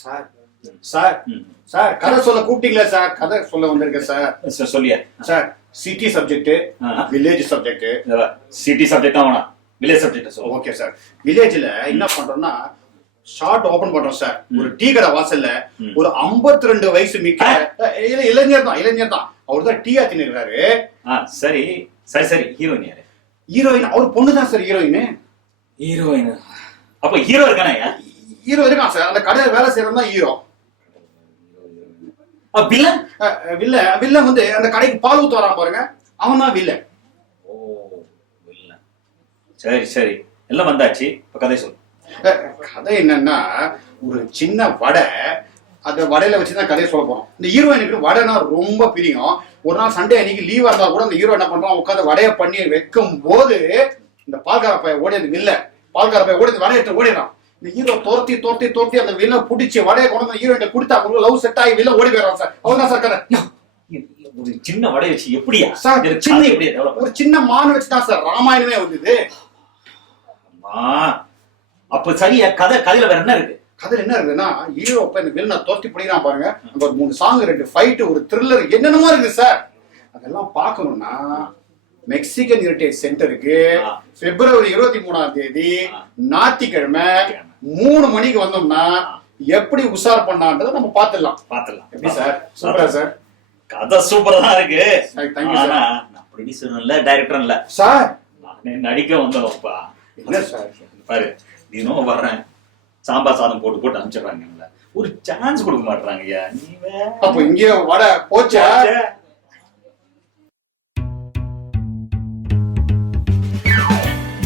Sir sir sir கதை சொல்ல கூப்பிட்டீங்களா சார்? கதை சொல்ல வந்திருக்கேன் சார். சொல்லியா sir city subject, village subject. City subject தான் வேணாம், வில்லேஜ் சப்ஜெக்ட் சொல்லு. Okay sir. வில்லேஜ்ல என்ன பண்றோம்னா ஷார்ட் ஓபன் பண்றோம் சார். ஒரு டீ கடை வாசல்ல ஒரு 52 வயசு மிக்க இளைஞர் தான். அவர் தான் டீ ஆத்தின்னு இருக்காரு. சரி சரி சரி. ஹீரோயின் யாரு? ஹீரோயின் அவர் பொண்ணு தான் சார். ஹீரோயின் அப்ப ஹீரோ இருக்கானே? ஹீரோ இருக்கான் சார். அந்த கடையில வேலை செய்யறவன் தான் ஹீரோ. வில்லன் வில்லன் வந்து அந்த கடைக்கு பால் ஊத்து வரான் பாருங்க, அவன் தான் வில்லன். ஓ வில்லன். சரி சரி, எல்லாம் வந்தாச்சு. இப்ப கதை சொல்லு. கதை என்னன்னா, ஒரு சின்ன வடை, அந்த வடையில வச்சுதான் கதையை சொல்ல போறோம். இந்த ஹீரோயினுக்கு வடைனா ரொம்ப பிரியும். ஒரு நாள் சண்டே அன்னைக்கு லீவா இருந்தா கூட அந்த ஹீரோ என்ன பண்றான், உட்காந்து வடையை பண்ணி வைக்கும் போது இந்த பால்கார பையன் ஓடியது வில்ல. பால்கார பையன் ஓடி வடையை எடுத்து ஓடிடுறான். இந்த ஹீரோ தோர்த்தி அந்த வில்ல புடிச்சு வடையை கொண்டு வந்து ஹீரோயின் கொடுத்தா லவ் செட் ஆகி வில்ல ஓடி போயிடுறான் சார். அவர்தான் சார் கதை. ஒரு சின்ன வடை வச்சு எப்படியா சார்? சின்ன எப்படி ஒரு சின்ன மான் வச்சுதான் சார் ராமாயணமே வந்தது. அப்ப சரியா கதையில வேற என்ன இருக்கு? கதையில என்ன இருக்குன்னா, ஹீரோ இப்ப இந்த வில்லனை தோர்த்தி பிடிக்கிறான் பாருங்க. அங்க ஒரு 3 சாங், 2 ஃபைட், ஒரு த்ரில்லர், என்னென்னமோ இருக்கு சார். அதெல்லாம் பார்க்கணும்னா மெக்சிகன் ஹெரிடேஜ் சென்டருக்கு பிப்ரவரி 23ஆம் தேதி ஞாயிற்றுக்கிழமை 3 மணிக்கு வந்தோம்னா எப்படி உஷார் பண்ணான்றதை நம்ம பாத்துடலாம். எப்படி சார்? சூப்பரா சார். கதை சூப்பரா தான் இருக்கு. Thank you sir. நான் ப்ரொடியூசர் இல்ல, டைரக்டர் இல்ல சார். நானே நடிக்க வந்தோம்ப்பா. என்ன சார் பாரு, தினம் வர்றேன், சாம்பார் சாதம் போட்டு அனுப்பிச்சிடுறாங்க. ஒரு சான்ஸ் கொடுக்க மாட்டாங்க. அப்போ இங்கே வட போச்சா?